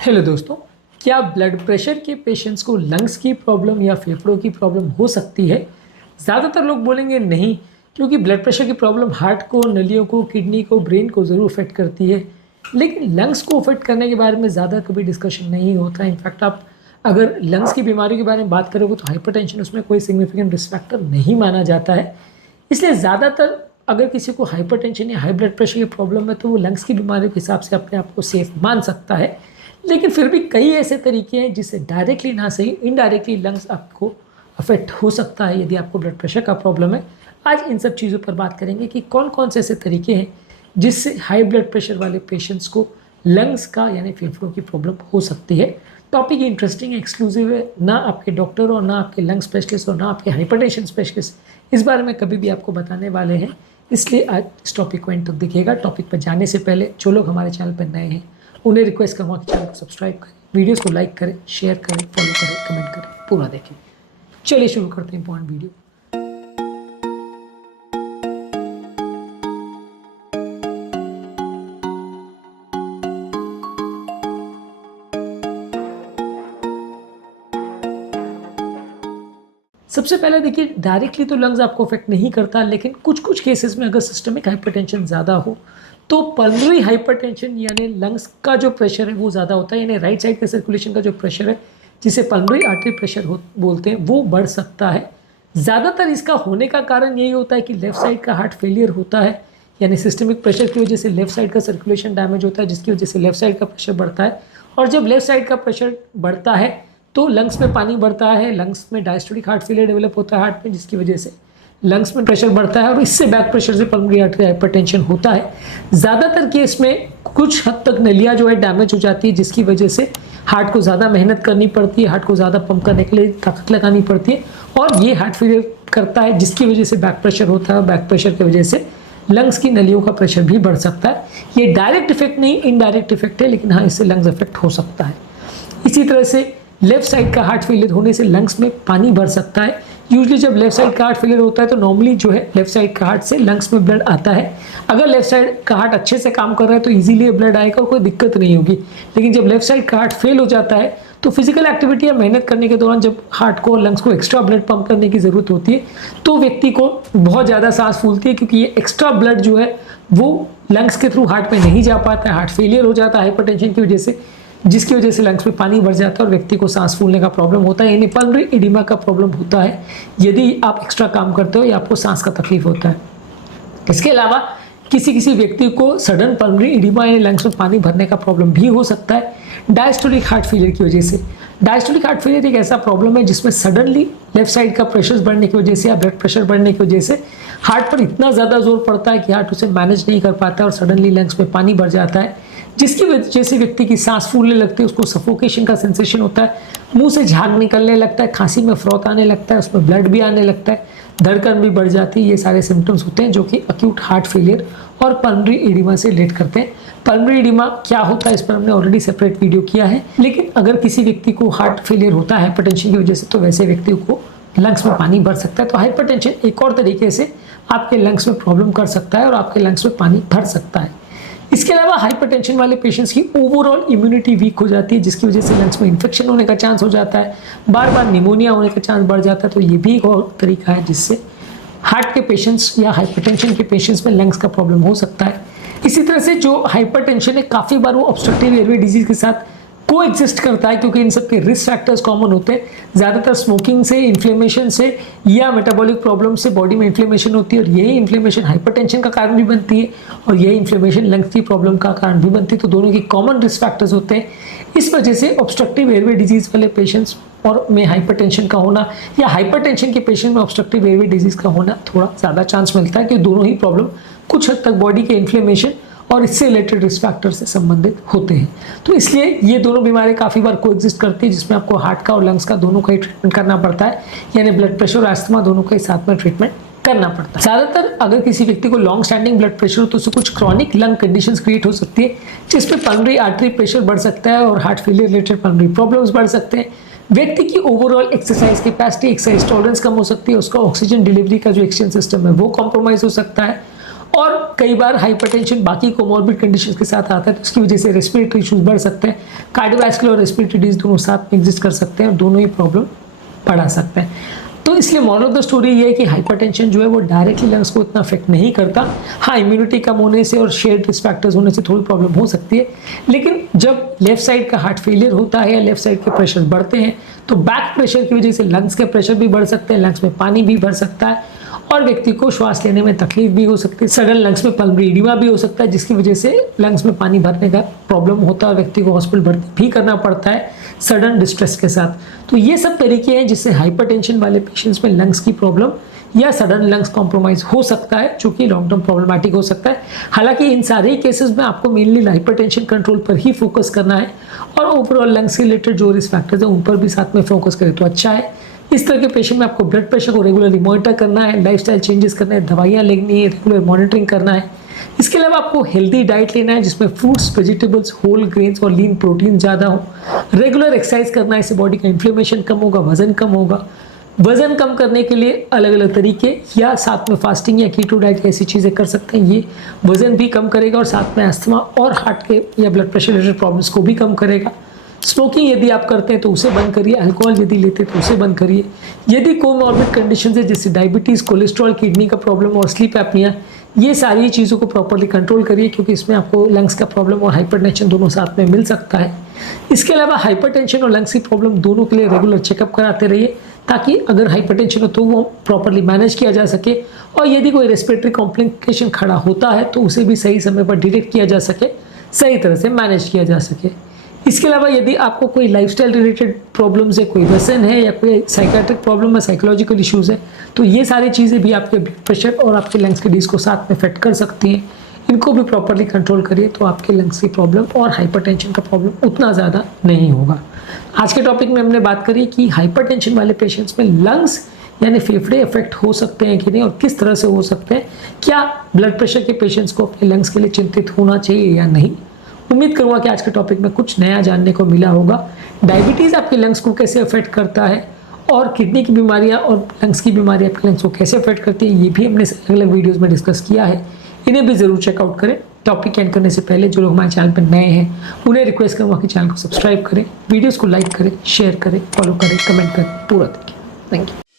Hello दोस्तों, क्या blood pressure के पेशेंट्स को लंग्स की प्रॉब्लम या फेफड़ों की प्रॉब्लम हो सकती है? ज़्यादातर लोग बोलेंगे नहीं, क्योंकि ब्लड प्रेशर की प्रॉब्लम हार्ट को, नलियों को, किडनी को, ब्रेन को ज़रूर अफेक्ट करती है। लेकिन लंग्स को अफेक्ट करने के बारे में ज़्यादा कभी डिस्कशन नहीं होता। इनफैक्ट आप अगर लंग्स की बीमारी के बारे में बात करोगे तो हाइपरटेंशन उसमें कोई सिग्निफिकेंट रिस्क फैक्टर नहीं माना जाता है। इसलिए ज़्यादातर अगर किसी को हाइपरटेंशन या हाई ब्लड प्रेशर की प्रॉब्लम है तो वो लंग्स की बीमारी के हिसाब से अपने आप को सेफ मान सकता है। लेकिन फिर भी कई ऐसे तरीके हैं जिससे डायरेक्टली ना सही इनडायरेक्टली लंग्स आपको अफेक्ट हो सकता है यदि आपको ब्लड प्रेशर का प्रॉब्लम है। आज इन सब चीज़ों पर बात करेंगे कि कौन कौन से ऐसे तरीके हैं जिससे हाई ब्लड प्रेशर वाले पेशेंट्स को लंग्स का यानी फेफड़ों की प्रॉब्लम हो सकती है। टॉपिक इंटरेस्टिंग है, एक्सक्लूसिव है, ना आपके डॉक्टर और ना आपके लंग स्पेशलिस्ट और ना आपके हाइपरटेंशन स्पेशलिस्ट इस बारे में कभी भी आपको बताने वाले हैं। इसलिए आज इस टॉपिक को एंड तक देखिएगा। टॉपिक पर जाने से पहले जो लोग हमारे चैनल पर नए हैं उन्हें रिक्वेस्ट करूँगा कि चैनल को सब्सक्राइब करें, वीडियोस को लाइक करें, शेयर करें, फॉलो करें, कमेंट करें, पूरा देखें। चलिए शुरू करते हैं इंपॉर्टेंट वीडियो। सबसे पहले देखिए, डायरेक्टली तो लंग्स आपको अफेक्ट नहीं करता, लेकिन कुछ कुछ केसेस में अगर सिस्टमिक हाइपरटेंशन ज़्यादा हो तो पल्मोनरी हाइपरटेंशन यानी लंग्स का जो प्रेशर है वो ज़्यादा होता है, यानी राइट साइड का सर्कुलेशन का जो प्रेशर है जिसे पल्मोनरी आर्टरी प्रेशर बोलते हैं वो बढ़ सकता है। ज़्यादातर इसका होने का कारण यही होता है कि लेफ़्ट साइड का हार्ट फेलियर होता है, यानी सिस्टमिक प्रेशर की वजह से लेफ़्ट साइड का सर्कुलेशन डैमेज होता है, जिसकी वजह से लेफ़्ट साइड का प्रेशर बढ़ता है। और जब लेफ़्ट साइड का प्रेशर बढ़ता है तो लंग्स में पानी बढ़ता है, लंग्स में डायस्टोलिक हार्ट फेलियर डेवलप होता है हार्ट में, जिसकी वजह से लंग्स में प्रेशर बढ़ता है और इससे बैक प्रेशर से पल्मोनरी आर्टरी हाइपरटेंशन होता है। ज़्यादातर केस में कुछ हद तक नलियाँ जो है डैमेज हो जाती है, जिसकी वजह से हार्ट को ज़्यादा मेहनत करनी पड़ती है, हार्ट को ज़्यादा पंप करने के लिए ताकत लगानी पड़ती है और ये हार्ट फेलियर करता है, जिसकी वजह से बैक प्रेशर होता है और बैक प्रेशर की वजह से लंग्स की नलियों का प्रेशर भी बढ़ सकता है। ये डायरेक्ट इफेक्ट नहीं, इनडायरेक्ट इफेक्ट है, लेकिन हाँ इससे लंग्स इफेक्ट हो सकता है। इसी तरह से लेफ्ट साइड का हार्ट फेलियर होने से लंग्स में पानी भर सकता है। यूजुअली जब लेफ्ट साइड का हार्ट फेलियर होता है तो नॉर्मली जो है लेफ्ट साइड का हार्ट से लंग्स में ब्लड आता है। अगर लेफ्ट साइड का हार्ट अच्छे से काम कर रहा है तो इजीली ब्लड आएगा और कोई दिक्कत नहीं होगी। लेकिन जब लेफ्ट साइड का हार्ट फेल हो जाता है तो फिजिकल एक्टिविटी या मेहनत करने के दौरान जब हार्ट को और लंग्स को एक्स्ट्रा ब्लड पंप करने की ज़रूरत होती है तो व्यक्ति को बहुत ज़्यादा सांस फूलती है, क्योंकि ये एक्स्ट्रा ब्लड जो है वो लंग्स के थ्रू हार्ट में नहीं जा पाता है। हार्ट फेलियर हो जाता है हाइपरटेंशन की वजह से, जिसकी वजह से लंग्स में पानी भर जाता है और व्यक्ति को सांस फूलने का प्रॉब्लम होता है, यानी पल्मोनरी एडिमा का प्रॉब्लम होता है यदि आप एक्स्ट्रा काम करते हो या आपको सांस का तकलीफ होता है। इसके अलावा किसी किसी व्यक्ति को सडन पल्मोनरी एडिमा यानी लंग्स में पानी भरने का प्रॉब्लम भी हो सकता है डायस्टोलिक हार्ट फेलियर की वजह से। डायस्टोलिक हार्ट फेलियर एक ऐसा प्रॉब्लम है जिसमें सडनली लेफ्ट साइड का प्रेशर बढ़ने की वजह से या ब्लड प्रेशर बढ़ने की वजह से हार्ट पर इतना ज़्यादा जोर पड़ता है कि हार्ट उसे मैनेज नहीं कर पाता है और सडनली लंग्स में पानी भर जाता है, जिसकी वजह से व्यक्ति की सांस फूलने लगती है, उसको सफोकेशन का सेंसेशन होता है, मुंह से झाग निकलने लगता है, खांसी में फ्रॉथ आने लगता है, उसमें ब्लड भी आने लगता है, धड़कन भी बढ़ जाती है। ये सारे सिम्टम्स होते हैं जो कि अक्यूट हार्ट फेलियर और पल्मोनरी एडिमा से रिलेट करते हैं। पल्मोनरी एडिमा क्या होता है इस पर हमने ऑलरेडी सेपरेट वीडियो किया है, लेकिन अगर किसी व्यक्ति को हार्ट फेलियर होता है हाइपरटेंशन की वजह से तो वैसे व्यक्ति को लंग्स में पानी भर सकता है। तो हाइपरटेंशन एक और तरीके से आपके लंग्स में प्रॉब्लम कर सकता है और आपके लंग्स में पानी भर सकता है। इसके अलावा हाइपरटेंशन वाले पेशेंट्स की ओवरऑल इम्यूनिटी वीक हो जाती है, जिसकी वजह से लंग्स में इन्फेक्शन होने का चांस हो जाता है, बार बार निमोनिया होने का चांस बढ़ जाता है। तो ये भी एक और तरीका है जिससे हार्ट के पेशेंट्स या हाइपरटेंशन के पेशेंट्स में लंग्स का प्रॉब्लम हो सकता है। इसी तरह से जो हाइपरटेंशन है काफ़ी बार वो ऑब्स्ट्रक्टिव एयरवे डिजीज के साथ को एग्जिस्ट करता है, क्योंकि इन सब के रिस्क फैक्टर्स कॉमन होते हैं। ज़्यादातर स्मोकिंग से, इन्फ्लेमेशन से या मेटाबॉलिक प्रॉब्लम से बॉडी में इन्फ्लेमेशन होती है और यही इन्फ्लेमेशन हाइपरटेंशन का कारण भी बनती है और यही इन्फ्लेमेशन लंग्स की प्रॉब्लम का कारण भी बनती है। तो दोनों की कॉमन रिस्क फैक्टर्स होते हैं। इस वजह से ऑब्स्ट्रक्टिव एयरवे डिजीज़ वाले पेशेंट्स और में हाइपरटेंशन का होना या हाइपरटेंशन के पेशेंट में ऑब्स्ट्रक्टिव एयरवे डिजीज़ का होना थोड़ा ज़्यादा चांस मिलता है, कि दोनों ही प्रॉब्लम कुछ हद तक बॉडी के इन्फ्लेमेशन और इससे रिलेटेड रिस्क फैक्टर से संबंधित होते हैं। तो इसलिए ये दोनों बीमारियां काफ़ी बार को एग्जिस्ट करती है, जिसमें आपको हार्ट का और लंग्स का दोनों का ही ट्रीटमेंट करना पड़ता है, यानी ब्लड प्रेशर और अस्थमा दोनों का ही साथ में ट्रीटमेंट करना पड़ता है। ज़्यादातर अगर किसी व्यक्ति को लॉन्ग स्टैंडिंग ब्लड प्रेशर हो तो उससे कुछ क्रॉनिक लंग कंडीशंस क्रिएट हो सकती है, जिसमें पल्मोनरी आर्टरी प्रेशर बढ़ सकता है और heart failure related pulmonary problems बढ़ सकते हैं। व्यक्ति की overall exercise capacity, exercise tolerance कम हो सकती है, उसका ऑक्सीजन डिलीवरी का जो एक्सचेंज सिस्टम है वो कॉम्प्रोमाइज हो सकता है और कई बार हाइपरटेंशन बाकी कोमॉर्बिड कंडीशंस के साथ आता है, तो इसकी वजह से रेस्पिरेटरी इश्यूज बढ़ सकते हैं। कार्डियोवैस्कुलर और रेस्पिरेटरी डिजीज दोनों साथ में एग्जिस्ट कर सकते हैं और दोनों ही प्रॉब्लम बढ़ा सकते हैं। तो इसलिए मॉरल ऑफ द स्टोरी ये है कि हाइपरटेंशन जो है वो डायरेक्टली लंग्स को इतना अफेक्ट नहीं करता। हाँ, इम्यूनिटी कम होने से और शेयर्ड रिस्क फैक्टर्स होने से थोड़ी प्रॉब्लम हो सकती है, लेकिन जब लेफ्ट साइड का हार्ट फेलियर होता है या लेफ्ट साइड के प्रेशर बढ़ते हैं तो बैक प्रेशर की वजह से लंग्स के प्रेशर भी बढ़ सकते हैं, लंग्स में पानी भी भर सकता है और व्यक्ति को श्वास लेने में तकलीफ भी हो सकती है। सडन लंग्स में पल्मोनरी एडिमा भी हो सकता है, जिसकी वजह से लंग्स में पानी भरने का प्रॉब्लम होता है और व्यक्ति को हॉस्पिटल भर्ती भी करना पड़ता है सडन डिस्ट्रेस के साथ। तो ये सब तरीके हैं जिससे हाइपरटेंशन वाले पेशेंट्स में लंग्स की प्रॉब्लम या सडन लंग्स कॉम्प्रोमाइज हो सकता है, जो कि लॉन्ग टर्म प्रॉब्लमैटिक हो सकता है। हालांकि इन सारे केसेस में आपको मेनली हाइपरटेंशन कंट्रोल पर ही फोकस करना है और ओवरऑल लंग्स से रिलेटेड जो रिस्क फैक्टर्स हैं उन पर भी साथ में फोकस करें तो अच्छा है। इस तरह के पेशेंट में आपको ब्लड प्रेशर को रेगुलरली मॉनिटर करना है, लाइफस्टाइल चेंजेस करना है, दवाइयाँ लेनी है, रेगुलर मॉनिटरिंग करना है। इसके अलावा आपको हेल्दी डाइट लेना है जिसमें फ्रूट्स, वेजिटेबल्स, होल ग्रेन्स और लीन प्रोटीन ज़्यादा हो। रेगुलर एक्सरसाइज करना है, इससे बॉडी का इन्फ्लेमेशन कम होगा, वजन कम होगा। वजन कम करने के लिए अलग अलग तरीके या साथ में फास्टिंग या कीटो डाइट ऐसी चीज़ें कर सकते हैं, ये वजन भी कम करेगा और साथ में अस्थमा और हार्ट के या ब्लड प्रेशर रिलेटेड प्रॉब्लम्स को भी कम करेगा। स्मोकिंग यदि आप करते हैं तो उसे बंद करिए, अल्कोहल यदि लेते हैं तो उसे बंद करिए। यदि कोमॉर्बिड कंडीशन है जैसे डायबिटीज़, कोलेस्ट्रॉल, किडनी का प्रॉब्लम और स्लीप एपनिया, ये सारी चीज़ों को प्रॉपरली कंट्रोल करिए क्योंकि इसमें आपको लंग्स का प्रॉब्लम और हाइपरटेंशन दोनों साथ में मिल सकता है। इसके अलावा हाइपरटेंशन और लंग्स की प्रॉब्लम दोनों के लिए रेगुलर चेकअप कराते रहिए ताकि अगर हाइपरटेंशन हो तो वो प्रॉपरली मैनेज किया जा सके और यदि कोई रेस्पिरेटरी कॉम्प्लिकेशन खड़ा होता है तो उसे भी सही समय पर डिटेक्ट किया जा सके, सही तरह से मैनेज किया जा सके। इसके अलावा यदि आपको कोई लाइफस्टाइल रिलेटेड प्रॉब्लम्स है, कोई व्यसन है या कोई साइकेट्रिक प्रॉब्लम है, साइकोलॉजिकल इश्यूज है, तो ये सारी चीज़ें भी आपके ब्लड प्रेशर और आपके लंग्स के डिजीज को साथ में अफेक्ट कर सकती हैं। इनको भी प्रॉपरली कंट्रोल करिए तो आपके लंग्स की प्रॉब्लम और हाइपरटेंशन का प्रॉब्लम उतना ज़्यादा नहीं होगा। आज के टॉपिक में हमने बात करी कि हाइपरटेंशन वाले पेशेंट्स में लंग्स यानी फेफड़े अफेक्ट हो सकते हैं कि नहीं और किस तरह से हो सकते हैं। क्या ब्लड प्रेशर के पेशेंट्स को अपने लंग्स के लिए चिंतित होना चाहिए या नहीं। उम्मीद करूँगा कि आज के टॉपिक में कुछ नया जानने को मिला होगा। डायबिटीज़ आपके लंग्स को कैसे अफेक्ट करता है और किडनी की बीमारियां और लंग्स की बीमारियां आपके लंग्स को कैसे अफेक्ट करती है, ये भी हमने अलग अलग वीडियोज़ में डिस्कस किया है। इन्हें भी ज़रूर चेकआउट करें। टॉपिक एंड करने से पहले जो लोग हमारे चैनल पर नए हैं उन्हें रिक्वेस्ट करूँगा कि चैनल को सब्सक्राइब करें, वीडियोज़ को लाइक करें, शेयर करें, फॉलो करें, कमेंट करें, पूरा देखिए। Thank you.